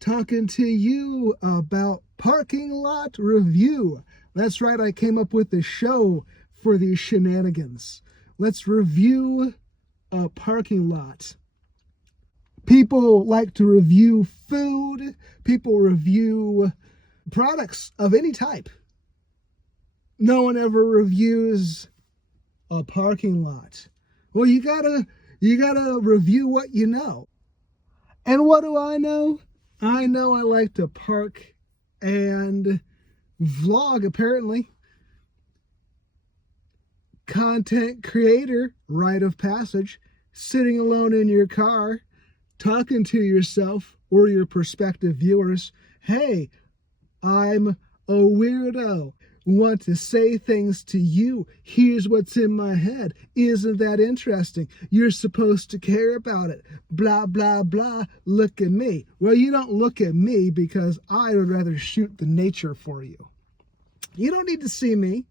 talking to you about parking lot review. That's right, I came up with a show for these shenanigans. Let's review a parking lot. People like to review food. People review products of any type. No one ever reviews a parking lot. Well, you gotta review what you know. And what do I know? I know I like to park and vlog, apparently. Content creator, rite of passage, sitting alone in your car, talking to yourself or your prospective viewers. Hey, I'm a weirdo. Want to say things to you. Here's what's in my head. Isn't that interesting? You're supposed to care about it. Blah, blah, blah. Look at me. Well, you don't look at me because I would rather shoot the nature for you. You don't need to see me.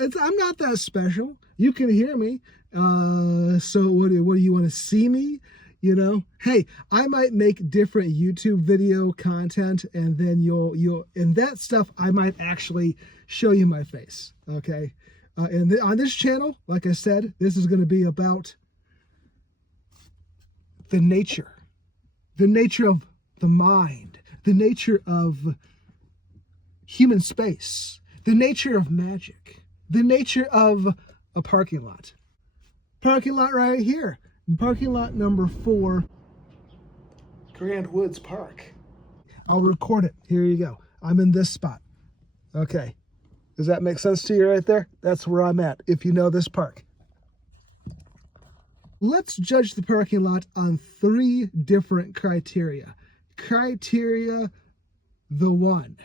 I'm not that special. You can hear me. So what do you want to see me? You know, hey, I might make different YouTube video content, and then you'll and that stuff I might actually show you my face. Okay, and on this channel, like I said, this is going to be about the nature of the mind, the nature of human space, the nature of magic, the nature of a parking lot. Parking lot right here. Parking lot number 4, Grand Woods Park. I'll record it. Here you go. I'm in this spot. Okay. Does that make sense to you right there? That's where I'm at, if you know this park. Let's judge the parking lot on 3 different criteria. Criteria the 1.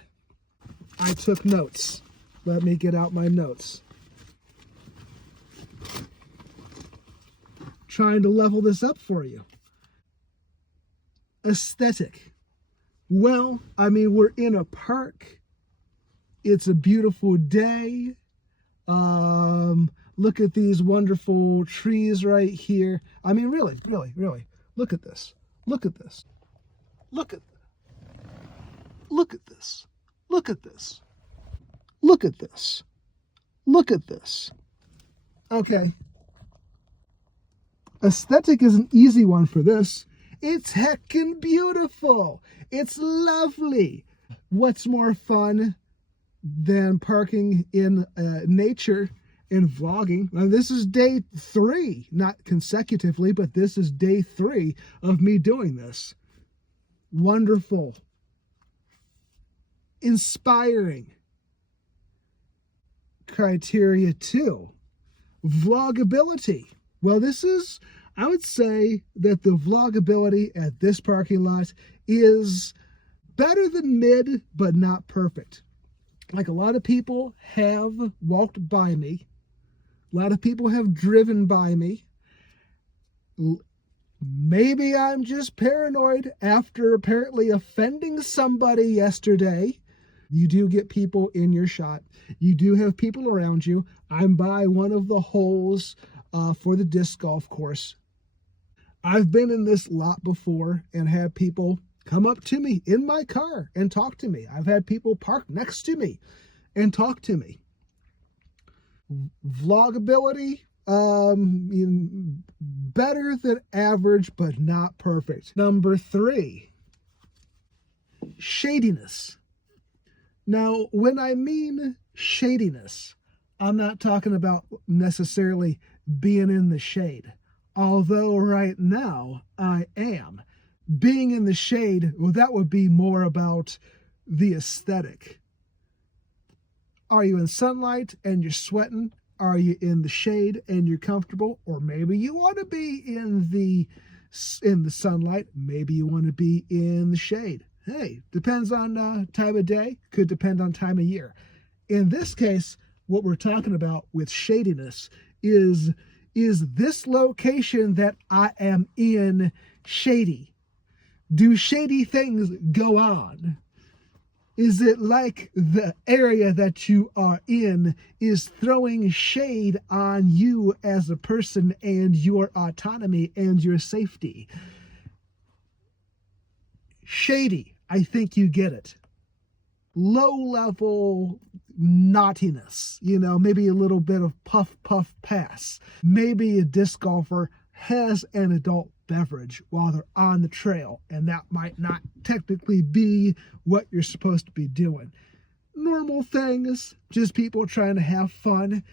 I took notes. Let me get out my notes. Trying to level this up for you. Aesthetic. Well, I mean, we're in a park. It's a beautiful day. Look at these wonderful trees right here. I mean, really. Look at this. Look at this. Look at this. Look at this. Look at this. Look at this. Okay. Aesthetic is an easy one for this. It's heckin' beautiful. It's lovely. What's more fun than parking in nature and vlogging? Now, this is day 3, not consecutively, but this is day 3 of me doing this. Wonderful. Inspiring. Criteria 2, vlogability. Well, I would say that the vlogability at this parking lot is better than mid, but not perfect. Like, a lot of people have walked by me. A lot of people have driven by me. Maybe I'm just paranoid after apparently offending somebody yesterday. You do get people in your shot. You do have people around you. I'm by one of the holes for the disc golf course. I've been in this lot before and had people come up to me in my car and talk to me. I've had people park next to me and talk to me. Vlogability, better than average, but not perfect. Number 3, shadiness. Now, when I mean shadiness, I'm not talking about necessarily being in the shade. Although right now I am. Being in the shade, well, that would be more about the aesthetic. Are you in sunlight and you're sweating? Are you in the shade and you're comfortable? Or maybe you want to be in the sunlight. Maybe you want to be in the shade. Hey, depends on time of day. Could depend on time of year. In this case, what we're talking about with shadiness is this location that I am in shady? Do shady things go on? Is it like the area that you are in is throwing shade on you as a person and your autonomy and your safety? Shady, I think you get it. Low-level naughtiness, maybe a little bit of puff, puff, pass. Maybe a disc golfer has an adult beverage while they're on the trail, and that might not technically be what you're supposed to be doing. Normal things, just people trying to have fun.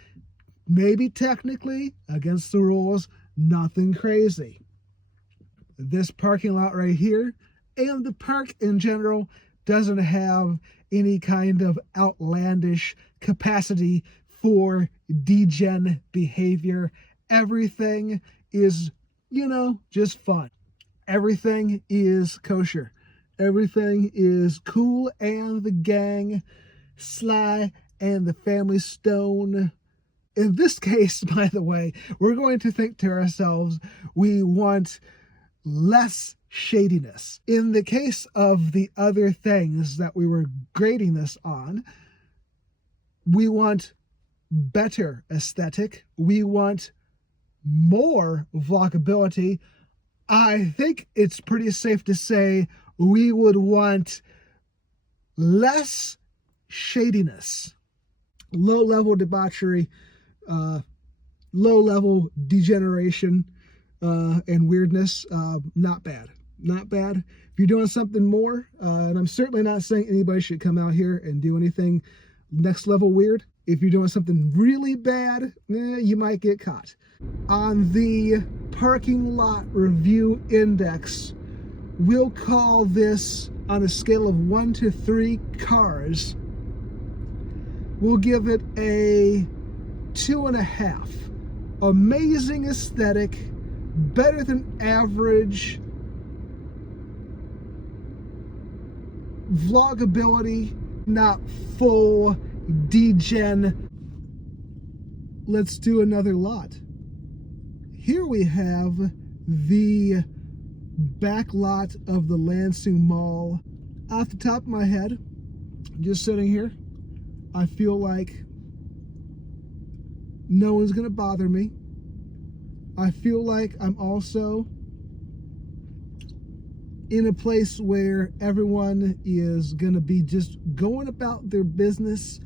Maybe technically against the rules, nothing crazy. This parking lot right here, and the park in general, doesn't have any kind of outlandish capacity for degen behavior. Everything is, just fun. Everything is kosher. Everything is cool, and the gang, Sly, and the family Stone. In this case, by the way, we're going to think to ourselves, we want less shadiness. In the case of the other things that we were grading this on, we want better aesthetic. We want more vloggability. I think it's pretty safe to say we would want less shadiness, low-level debauchery, low-level degeneration, and weirdness. Not bad. Not bad. If you're doing something more, and I'm certainly not saying anybody should come out here and do anything next level weird. If you're doing something really bad, you might get caught. On the parking lot review index, we'll call this, on a scale of 1 to 3 cars, we'll give it a 2.5. Amazing aesthetic, better than average vloggability, not full degen. Let's do another lot. Here we have the back lot of the Lansing Mall. Off the top of my head, just sitting here, I feel like no one's gonna bother me. I feel like I'm also in a place where everyone is gonna be just going about their business.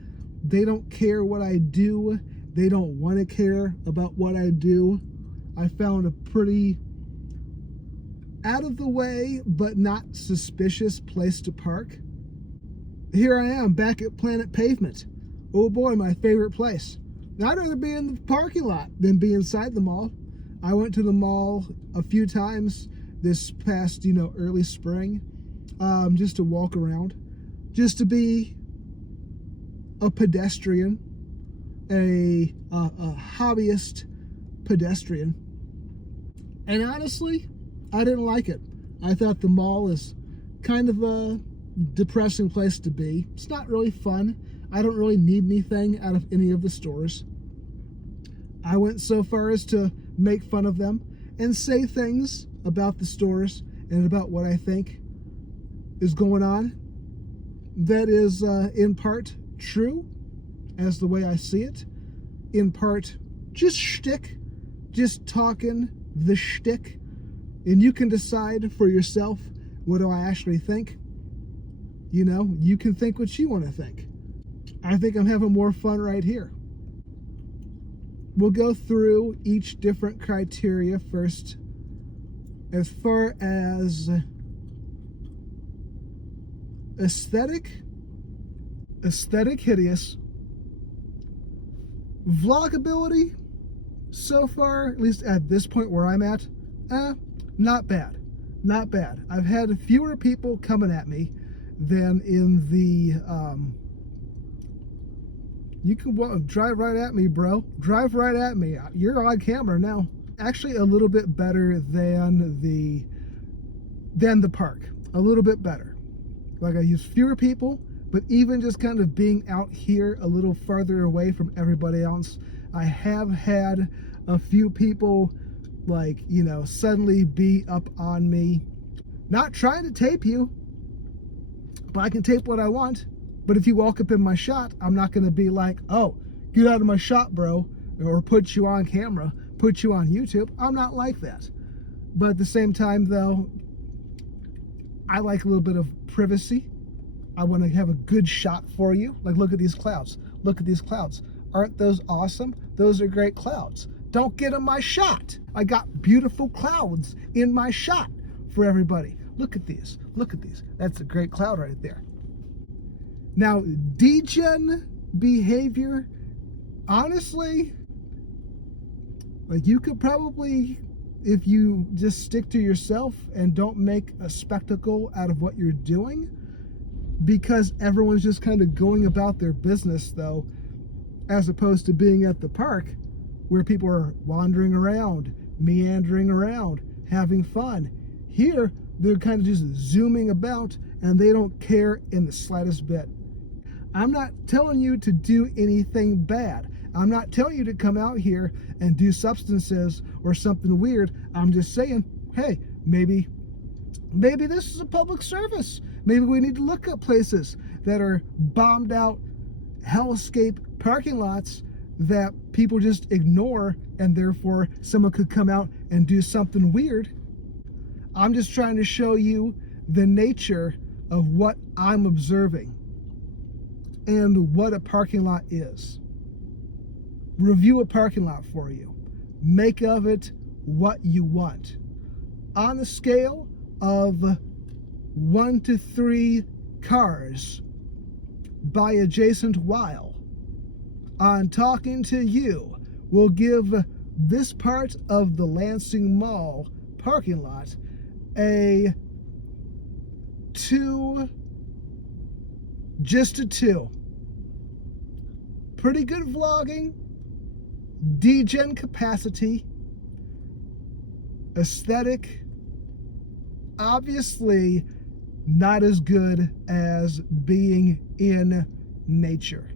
They don't care what I do. They don't want to care about what I do. I found a pretty out of the way but not suspicious place to park. Here I am back at Planet Pavement. Oh boy, my favorite place. Now, I'd rather be in the parking lot than be inside the mall. I went to the mall a few times this past, early spring, just to walk around, just to be a pedestrian, a hobbyist pedestrian. And honestly, I didn't like it. I thought the mall is kind of a depressing place to be. It's not really fun. I don't really need anything out of any of the stores. I went so far as to make fun of them and say things about the stores and about what I think is going on that is in part true as the way I see it, in part just shtick, just talking the shtick, and you can decide for yourself, what do I actually think? You can think what you want to think. I think I'm having more fun right here. We'll go through each different criteria first. As far as aesthetic hideous. Vloggability, so far, at least at this point where I'm at, not bad. Not bad. I've had fewer people coming at me than in the, you can drive right at me, bro. Drive right at me. You're on camera now. Actually, a little bit better than the park. A little bit better. Like, I use fewer people, but even just kind of being out here a little farther away from everybody else, I have had a few people, like, suddenly be up on me. Not trying to tape you, but I can tape what I want. But if you walk up in my shot, I'm not going to be like, oh, get out of my shot, bro, or put you on camera, put you on YouTube. I'm not like that. But at the same time, though, I like a little bit of privacy. I want to have a good shot for you. Like, look at these clouds. Look at these clouds. Aren't those awesome? Those are great clouds. Don't get in my shot. I got beautiful clouds in my shot for everybody. Look at these. Look at these. That's a great cloud right there. Now, degen behavior, honestly, like, you could probably, if you just stick to yourself and don't make a spectacle out of what you're doing, because everyone's just kind of going about their business, though, as opposed to being at the park where people are wandering around, meandering around, having fun. Here, they're kind of just zooming about, and they don't care in the slightest bit. I'm not telling you to do anything bad. I'm not telling you to come out here and do substances or something weird. I'm just saying, hey, maybe this is a public service. Maybe we need to look at places that are bombed out hellscape parking lots that people just ignore, and therefore someone could come out and do something weird. I'm just trying to show you the nature of what I'm observing and what a parking lot is. Review a parking lot for you. Make of it what you want. On a scale of 1 to 3 cars by adjacent while, on talking to you, will give this part of the Lansing Mall parking lot a 2, just a 2. Pretty good vlogging, degen capacity, aesthetic, obviously not as good as being in nature.